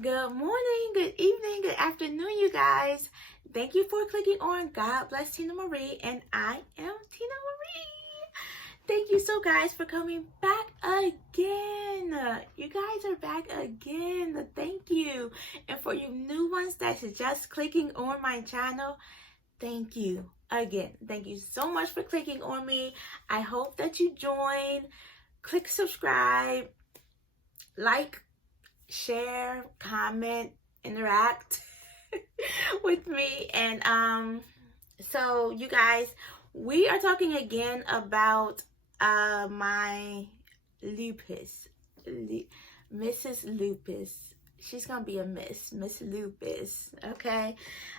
Good morning, good evening, good afternoon, you guys. Thank you for clicking on God Bless Tina Marie, and I am Tina Marie. Thank you so guys for coming back again. You guys are back again. Thank you. And for you new ones that's just clicking on my channel, thank you again. Thank you so much for clicking on me. I hope that you join. Click subscribe, like, share, comment, interact with me. And so you guys, we are talking again about my lupus, Mrs. Lupus. She's gonna be a Miss Lupus. Okay.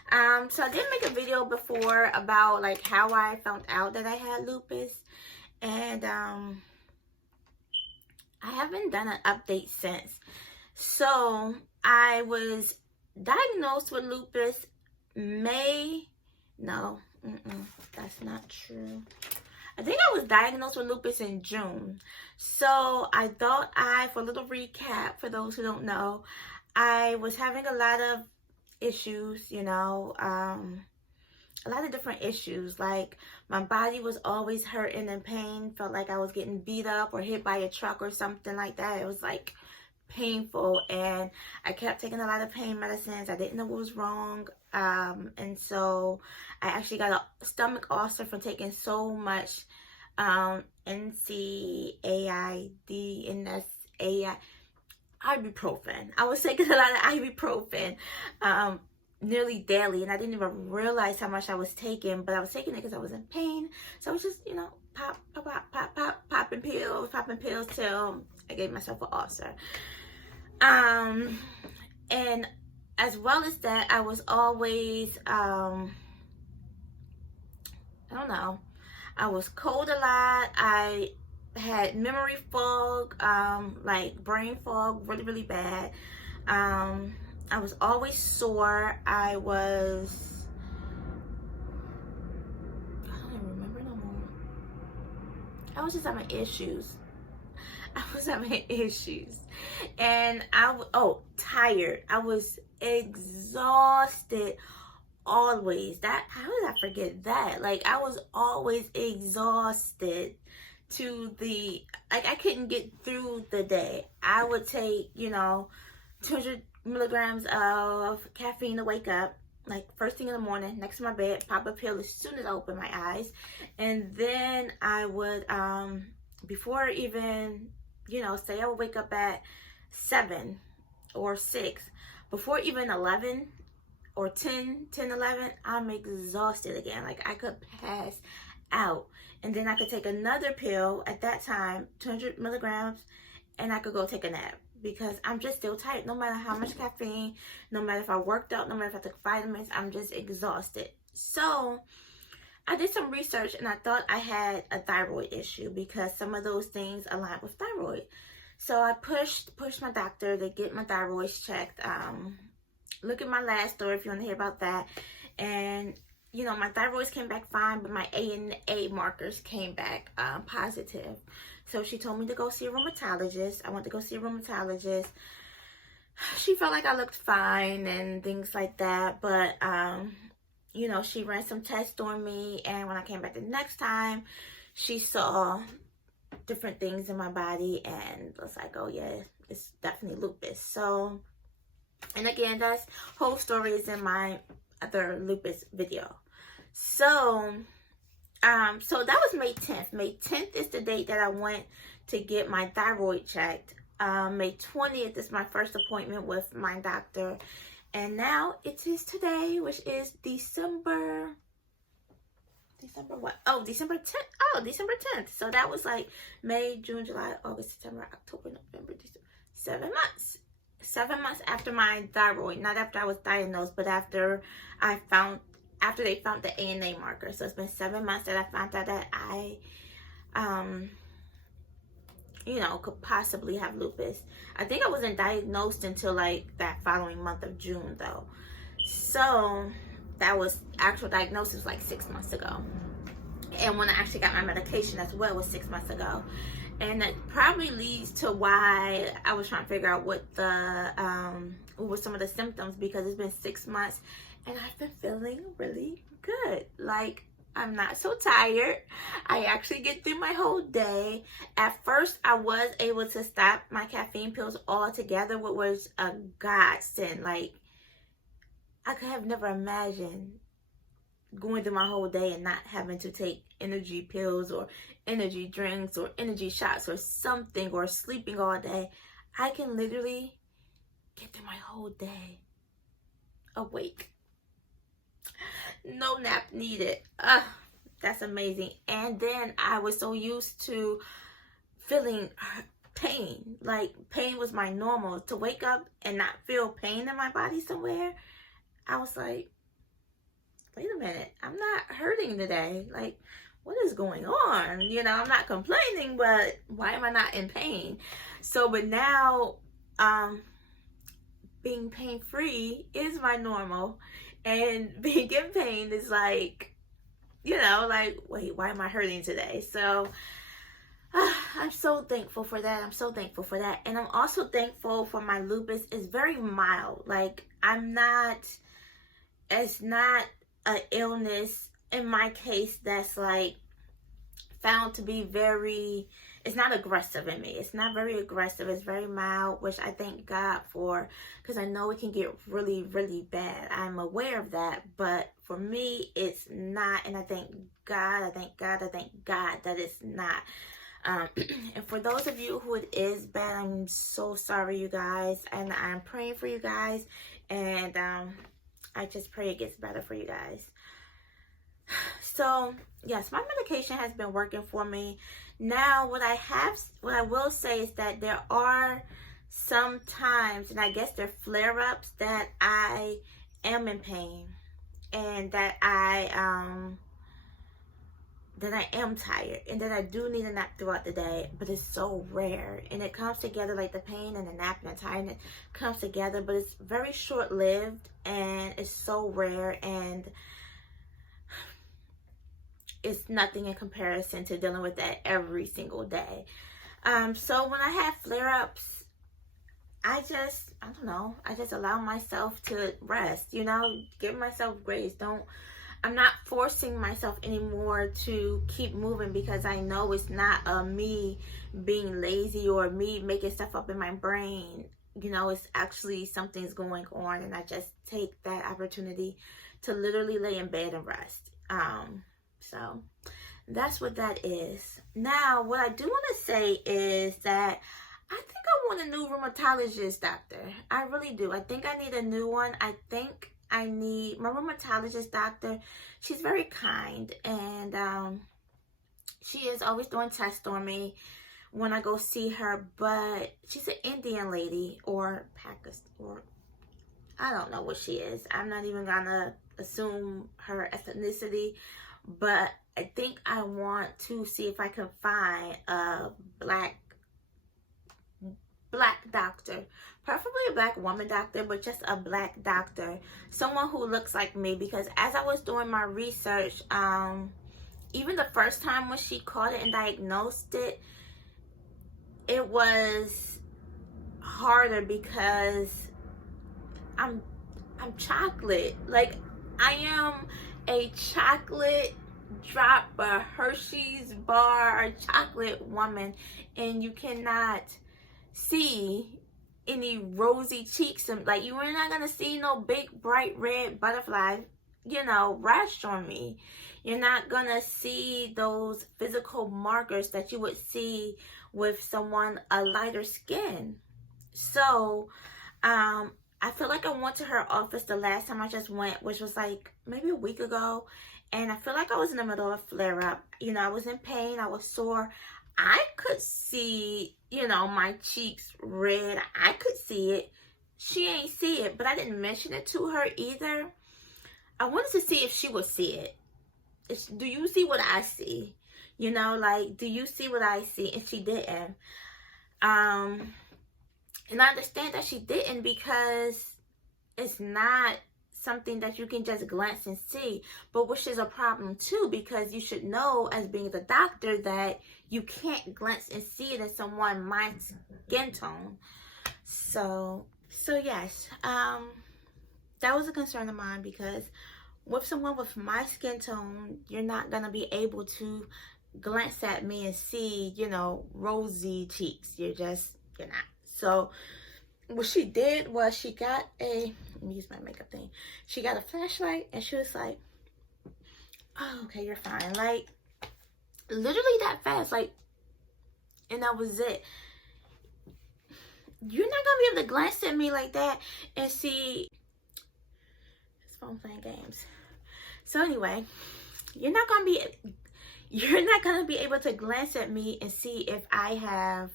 So I did make a video before about like how I found out that I had lupus, and I haven't done an update since. So I was diagnosed with lupus that's not true. I think I was diagnosed with lupus in June. So I thought for a little recap, for those who don't know, I was having a lot of issues, a lot of different issues. Like my body was always hurting and pain, felt like I was getting beat up or hit by a truck or something like that. It was like painful, and I kept taking a lot of pain medicines. I didn't know what was wrong, and so I actually got a stomach ulcer from taking so much NSAID and that's ibuprofen. I was taking a lot of ibuprofen nearly daily, and I didn't even realize how much I was taking, but I was taking it because I was in pain. So I was just popping pills till I gave myself an ulcer. And as well as that, I was always I was cold a lot. I had memory fog, like brain fog, really bad. I was always sore. I don't even remember no more. I was just having issues. And tired. I was exhausted always. How did I forget that? Like I was always exhausted to I couldn't get through the day. I would take, 200 milligrams of caffeine to wake up, like first thing in the morning, next to my bed, pop a pill as soon as I open my eyes. And then I would, before even, say I would wake up at 7 or 6, before even 11 or 10, 11, I'm exhausted again. Like I could pass out. And then I could take another pill at that time, 200 milligrams, and I could go take a nap because I'm just still tired. No matter how much caffeine, no matter if I worked out, no matter if I took vitamins, I'm just exhausted. So I did some research, and I thought I had a thyroid issue because some of those things align with thyroid. So I pushed my doctor to get my thyroids checked. Look at my last story if you want to hear about that. And my thyroids came back fine, but my ANA markers came back positive. So she told me to go see a rheumatologist. I went to go see a rheumatologist. She felt like I looked fine and things like that, but she ran some tests on me, and when I came back the next time, she saw different things in my body and was like, oh yeah, it's definitely lupus. So, and again, that whole story is in my other lupus video. So, so that was May 10th. May 10th is the date that I went to get my thyroid checked. May 20th is my first appointment with my doctor. And now it is today, which is December what? Oh, December 10th. Oh, December 10th. So that was like May, June, July, August, September, October, November, December. 7 months. 7 months after my thyroid. Not after I was diagnosed, but after they found the ANA marker. So it's been 7 months that I found out that I could possibly have lupus. I think I wasn't diagnosed until like that following month of June though. So that was actual diagnosis like 6 months ago. And when I actually got my medication as well was 6 months ago. And that probably leads to why I was trying to figure out what the with some of the symptoms, because it's been 6 months and I've been feeling really good. Like, I'm not so tired. I actually get through my whole day. At first, I was able to stop my caffeine pills altogether, which was a godsend. Like, I could have never imagined going through my whole day and not having to take energy pills or energy drinks or energy shots or something, or sleeping all day. I can literally get through my whole day awake. No nap needed. That's amazing. And then I was so used to feeling pain. Like, pain was my normal. To wake up and not feel pain in my body somewhere, I was like, wait a minute, I'm not hurting today. Like, what is going on? You know, I'm not complaining, but why am I not in pain? So, but now, being pain-free is my normal. And being in pain is like, you know, like, wait, why am I hurting today? So I'm so thankful for that. I'm so thankful for that. And I'm also thankful for my lupus. It's very mild. Like, it's not an illness in my case that's like found to be it's not aggressive in me. It's not very aggressive. It's very mild, which I thank God for, because I know it can get really, really bad. I'm aware of that, but for me, it's not, and I thank God, I thank God, I thank God that it's not. And for those of you who it is bad, I'm so sorry, you guys, and I'm praying for you guys, and I just pray it gets better for you guys. So, yes, my medication has been working for me. Now, what I will say is that there are some times, and I guess they're flare-ups, that I am in pain, and that I am tired, and that I do need a nap throughout the day, but it's so rare, and it comes together, like the pain and the nap and the tiredness comes together, but it's very short-lived, and it's so rare, and it's nothing in comparison to dealing with that every single day. So when I have flare-ups, I don't know, I just allow myself to rest, you know, give myself grace. I'm not forcing myself anymore to keep moving, because I know it's not me being lazy or me making stuff up in my brain. You know, it's actually something's going on, and I just take that opportunity to literally lay in bed and rest. So that's what that is. Now, what I do want to say is that I think I want a new rheumatologist doctor. I really do. I think I need a new one. I think I need my rheumatologist doctor. She's very kind, and she is always doing tests on me when I go see her, but she's an Indian lady, or Pakistan, or I don't know what she is. I'm not even gonna assume her ethnicity, but I think I want to see if I can find a black doctor, preferably a black woman doctor, but just a black doctor, someone who looks like me. Because as I was doing my research, even the first time when she caught it and diagnosed it, it was harder because I'm chocolate. Like, I am a chocolate dropper, Hershey's bar chocolate woman, and you cannot see any rosy cheeks, and like, you're not gonna see no big bright red butterfly, you know, rash on me. You're not gonna see those physical markers that you would see with someone a lighter skin. So I feel like I went to her office the last time I just went, which was like maybe a week ago, and I feel like I was in the middle of a flare-up. You know, I was in pain, I was sore. I could see, you know, my cheeks red. I could see it. She ain't see it, but I didn't mention it to her either. I wanted to see if she would see it. Do you see what I see? You know, like, do you see what I see? And she didn't. And I understand that she didn't, because it's not something that you can just glance and see, but which is a problem too, because you should know, as being the doctor, that you can't glance and see it in someone my skin tone. So So yes, that was a concern of mine because with someone with my skin tone, you're not gonna be able to glance at me and see, you know, rosy cheeks. You're not. So what she did was she got let me use my makeup thing. She got a flashlight and she was like, oh, okay, you're fine. Like, literally that fast. Like, and that was it. You're not gonna be able to glance at me like that and see this phone playing games. So anyway, you're not gonna be able to glance at me and see if I have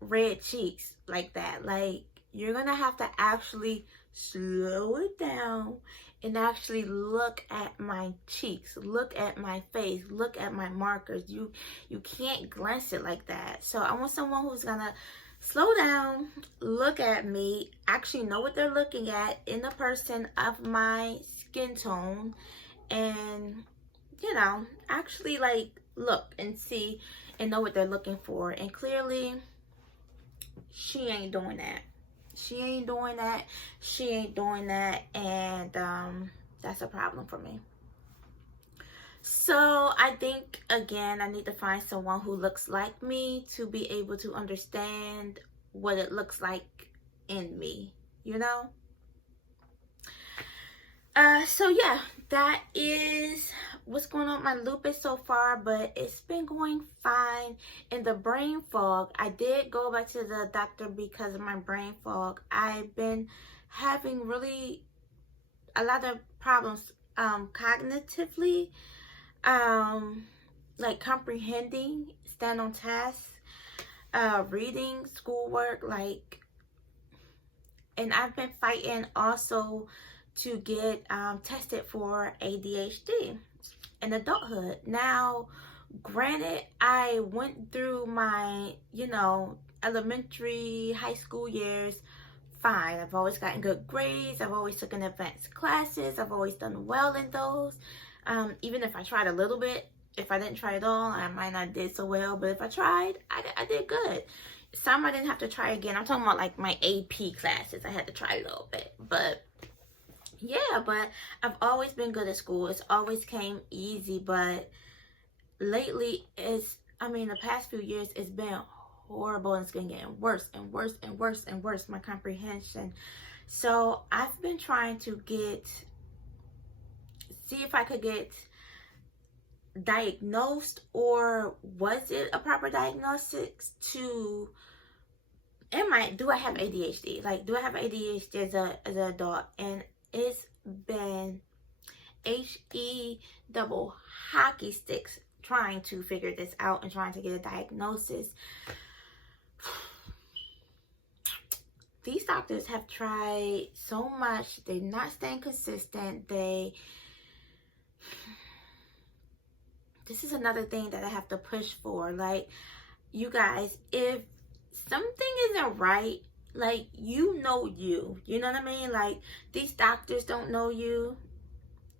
red cheeks like that. Like, you're gonna have to actually slow it down and actually look at my cheeks, look at my face, look at my markers. You can't glance it like that. So I want someone who's gonna slow down, look at me, actually know what they're looking at in the person of my skin tone, and you know, actually like look and see and know what they're looking for. And clearly she ain't doing that. She ain't doing that. She ain't doing that. And that's a problem for me. So I think, again, I need to find someone who looks like me to be able to understand what it looks like in me, you know? So yeah, that is what's going on with my lupus so far, but it's been going fine. And the brain fog, I did go back to the doctor because of my brain fog. I've been having really a lot of problems cognitively, like comprehending, stand on tasks, reading, schoolwork, like, and I've been fighting also to get tested for ADHD in adulthood. Now, granted, I went through my, you know, elementary, high school years fine. I've always gotten good grades. I've always taken advanced classes. I've always done well in those. Even if I tried a little bit, if I didn't try at all, I might not did so well. But if I tried, I did good. Some I didn't have to try again. I'm talking about like my AP classes. I had to try a little bit. But yeah, but I've always been good at school. It's always came easy. But lately, the past few years, it's been horrible, and it's been getting worse and worse and worse and worse, my comprehension. So I've been trying to see if I could get diagnosed, or was it a proper diagnosis to, do I have ADHD? Like, do I have ADHD as an adult? And it's been HE double hockey sticks trying to figure this out and trying to get a diagnosis. These doctors have tried so much. They're not staying consistent. This is another thing that I have to push for. Like, you guys, if something isn't right, like, you know what I mean? Like, these doctors don't know you.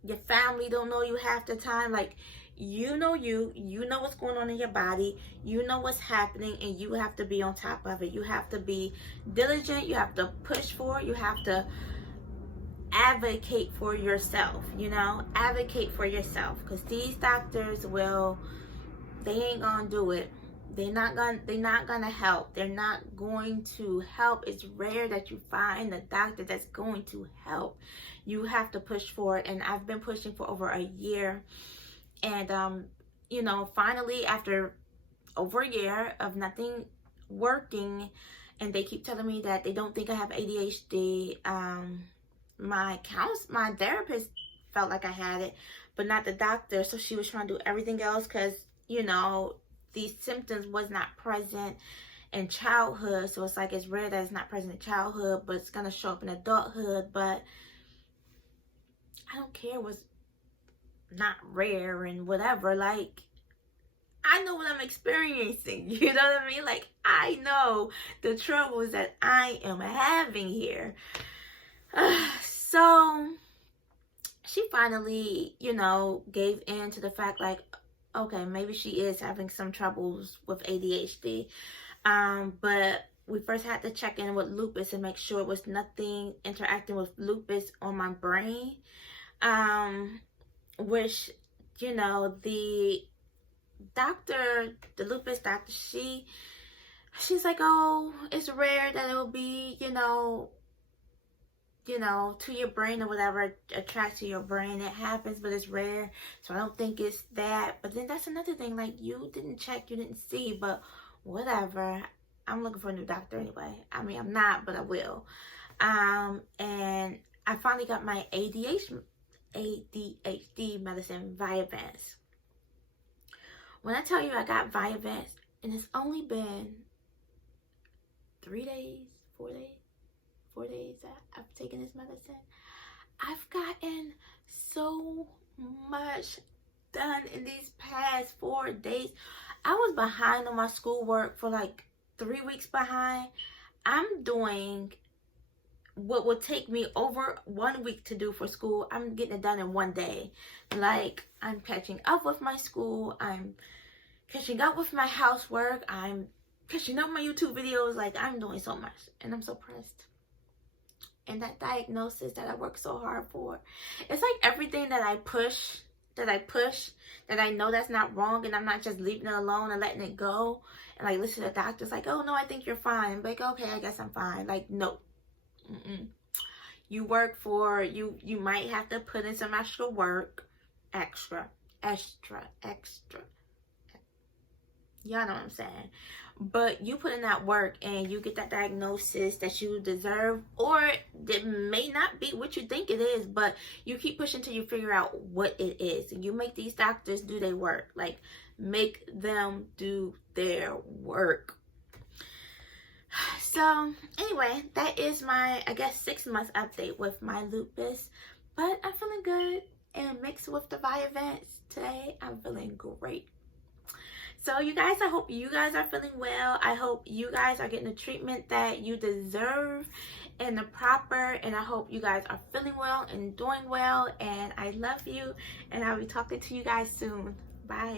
Your family don't know you half the time. Like, you know what's going on in your body, you know what's happening, and you have to be on top of it. You have to be diligent, you have to push for it, you have to advocate for yourself, advocate for yourself, because these doctors they ain't gonna do it. They're not gonna help. They're not going to help. It's rare that you find a doctor that's going to help. You have to push for it, and I've been pushing for over a year. And finally, after over a year of nothing working, and they keep telling me that they don't think I have ADHD, my therapist felt like I had it, but not the doctor. So she was trying to do everything else because these symptoms was not present in childhood. So it's like, it's rare that it's not present in childhood, but it's gonna show up in adulthood. But I don't care what's not rare and whatever. Like, I know what I'm experiencing, you know what I mean? Like, I know the troubles that I am having here. So she finally, gave in to the fact, like, okay, maybe she is having some troubles with ADHD. But we first had to check in with lupus and make sure it was nothing interacting with lupus on my brain. Which, you know, the doctor, the lupus doctor, she's like, oh, it's rare that it will be, you know, to your brain or whatever, attract to your brain. It happens, but it's rare. So I don't think it's that. But then that's another thing. Like, you didn't check, you didn't see, but whatever. I'm looking for a new doctor anyway. I mean, I'm not, but I will. And I finally got my ADHD medicine, Vyvanse. When I tell you I got Vyvanse, and it's only been 4 days that I've taken this medicine, I've gotten so much done in these past 4 days. I was behind on my schoolwork for like 3 weeks behind. I'm doing what would take me over 1 week to do for school. I'm getting it done in 1 day. Like, I'm catching up with my school. I'm catching up with my housework. I'm catching up my YouTube videos. Like, I'm doing so much, and I'm so pressed. And that diagnosis that I worked so hard for, it's like everything that I push, that I know that's not wrong, and I'm not just leaving it alone and letting it go, and like listen to the doctors like, oh no, I think you're fine. I'm like, okay, I guess I'm fine. Like, no. You work for, you might have to put in some extra work, extra. Y'all know what I'm saying. But you put in that work and you get that diagnosis that you deserve, or it may not be what you think it is, but you keep pushing till you figure out what it is. And you make these doctors do their work. Like, make them do their work. So anyway, that is my, I guess, 6 months update with my lupus. But I'm feeling good, and mixed with the Vyvanse today, I'm feeling great. So you guys, I hope you guys are feeling well. I hope you guys are getting the treatment that you deserve and the proper, and I hope you guys are feeling well and doing well. And I love you, and I'll be talking to you guys soon. Bye.